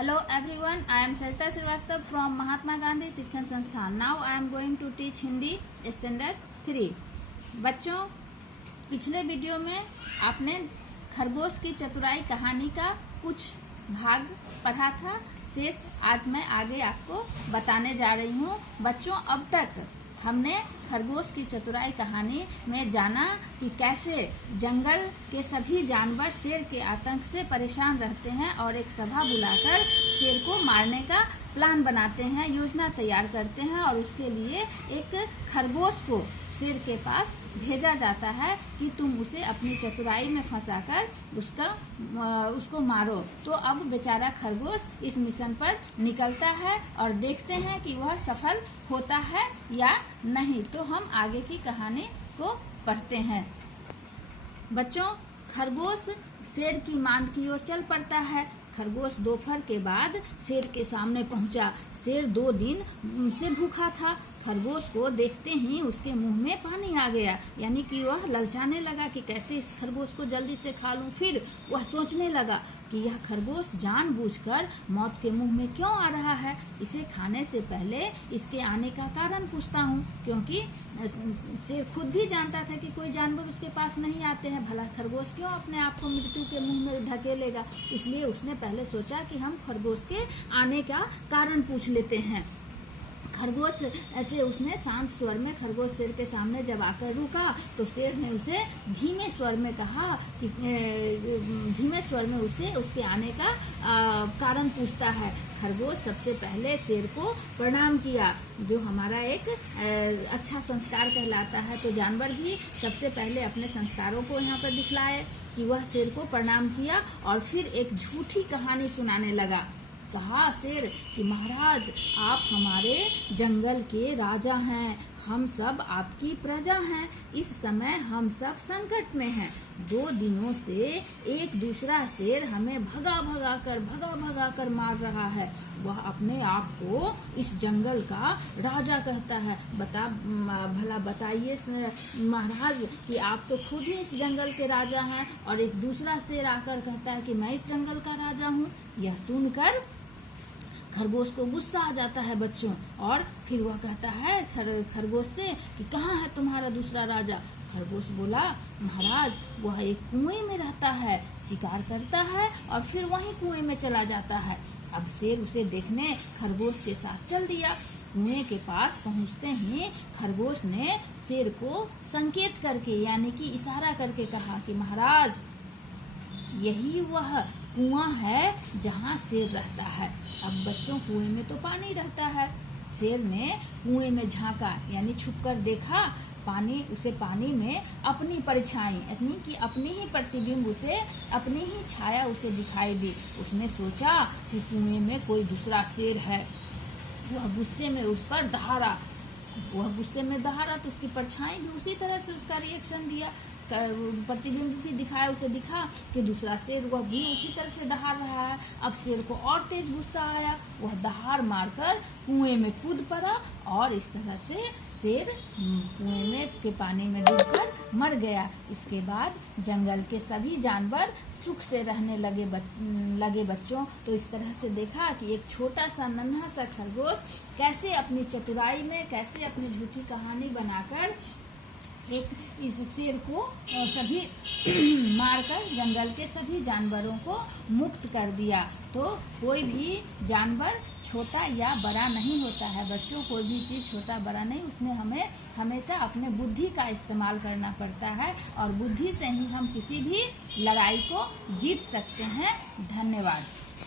Hello everyone, I am Sarita Srivastava from Mahatma Gandhi शिक्षण संस्थान. Now I am going to teach Hindi Standard 3. बच्चों, पिछले video में आपने खरगोश की चतुराई कहानी का कुछ भाग पढ़ा था. शेष आज मैं आगे आपको बताने जा रही हूँ. बच्चों, अब तक हमने खरगोश की चतुराई कहानी में जाना कि कैसे जंगल के सभी जानवर शेर के आतंक से परेशान रहते हैं और एक सभा बुलाकर शेर को मारने का प्लान बनाते हैं, योजना तैयार करते हैं और उसके लिए एक खरगोश को शेर के पास भेजा जाता है कि तुम उसे अपनी चतुराई में फंसाकर उसको मारो. तो अब बेचारा खरगोश इस मिशन पर निकलता है और देखते हैं कि वह सफल होता है या नहीं. तो हम आगे की कहानी को पढ़ते हैं. बच्चों, खरगोश शेर की मांद की ओर चल पड़ता है. खरगोश दोपहर के बाद शेर के सामने पहुंचा. शेर 2 दिन से भूखा था. खरगोश को देखते ही उसके मुंह में पानी आ गया, यानी कि वह ललचाने लगा कि कैसे इस खरगोश को जल्दी से खा लूं. फिर वह सोचने लगा कि यह खरगोश जानबूझकर मौत के मुंह में क्यों आ रहा है. इसे खाने से पहले इसके आने का कारण पूछता हूँ, क्योंकि शेर खुद भी जानता था कि कोई जानवर उसके पास नहीं आते हैं. भला खरगोश क्यों अपने आप को मृत्यु के मुंह में धकेलेगा. इसलिए उसने पहले सोचा कि हम खरगोश के आने का कारण पूछ लेते हैं. खरगोश ऐसे उसने शांत स्वर में खरगोश शेर के सामने जब आकर रुका तो शेर ने उसे धीमे स्वर में कहा कि धीमे स्वर में उसे उसके आने का कारण पूछता है. खरगोश सबसे पहले शेर को प्रणाम किया, जो हमारा एक अच्छा संस्कार कहलाता है. तो जानवर भी सबसे पहले अपने संस्कारों को यहाँ पर दिखलाए कि वह शेर को प्रणाम किया और फिर एक झूठी कहानी सुनाने लगा. कहा शेर कि महाराज, आप हमारे जंगल के राजा हैं, हम सब आपकी प्रजा हैं. इस समय हम सब संकट में हैं. 2 दिनों से एक दूसरा शेर हमें भगा कर मार रहा है. वह अपने आप को इस जंगल का राजा कहता है. भला बताइए महाराज कि आप तो खुद ही इस जंगल के राजा हैं और एक दूसरा शेर आकर कहता है कि मैं इस जंगल का राजा हूँ. यह सुनकर खरगोश को गुस्सा आ जाता है बच्चों, और फिर वह कहता है खरगोश से कि कहाँ है तुम्हारा दूसरा राजा. खरगोश बोला, महाराज, वह एक कुएं में रहता है, शिकार करता है और फिर वहीं कुएं में चला जाता है. अब शेर उसे देखने खरगोश के साथ चल दिया. कुएं के पास पहुंचते ही खरगोश ने शेर को संकेत करके, यानी कि इशारा करके कहा कि महाराज, यही वह कुआं है जहाँ शेर रहता है. अब बच्चों, कुएं में तो पानी रहता है. शेर ने कुएं में झांका, यानी छुपकर देखा. पानी में अपनी परछाई, यानी कि अपनी ही प्रतिबिंब उसे, अपनी ही छाया उसे दिखाई दी. उसने सोचा कि कुएं में कोई दूसरा शेर है. वह गुस्से में उस पर दहाड़ा. तो उसकी परछाई भी उसी तरह से उसका रिएक्शन दिया. प्रतिबिंब भी दिखाया, उसे दिखा कि दूसरा शेर वह भी उसी तरह से दहाड़ रहा है. अब शेर को और तेज गुस्सा आया. वह दहाड़ मारकर कुएं में कूद पड़ा और इस तरह से शेर कुएं में के पानी में डूबकर मर गया. इसके बाद जंगल के सभी जानवर सुख से रहने लगे बच्चों. तो इस तरह से देखा कि एक छोटा सा नन्हा सा खरगोश कैसे अपनी चतुराई में, कैसे अपनी झूठी कहानी बनाकर एक इस शेर को सभी मारकर जंगल के सभी जानवरों को मुक्त कर दिया. तो कोई भी जानवर छोटा या बड़ा नहीं होता है बच्चों. कोई भी चीज़ छोटा बड़ा नहीं, उसमें हमें हमेशा अपने बुद्धि का इस्तेमाल करना पड़ता है और बुद्धि से ही हम किसी भी लड़ाई को जीत सकते हैं. धन्यवाद.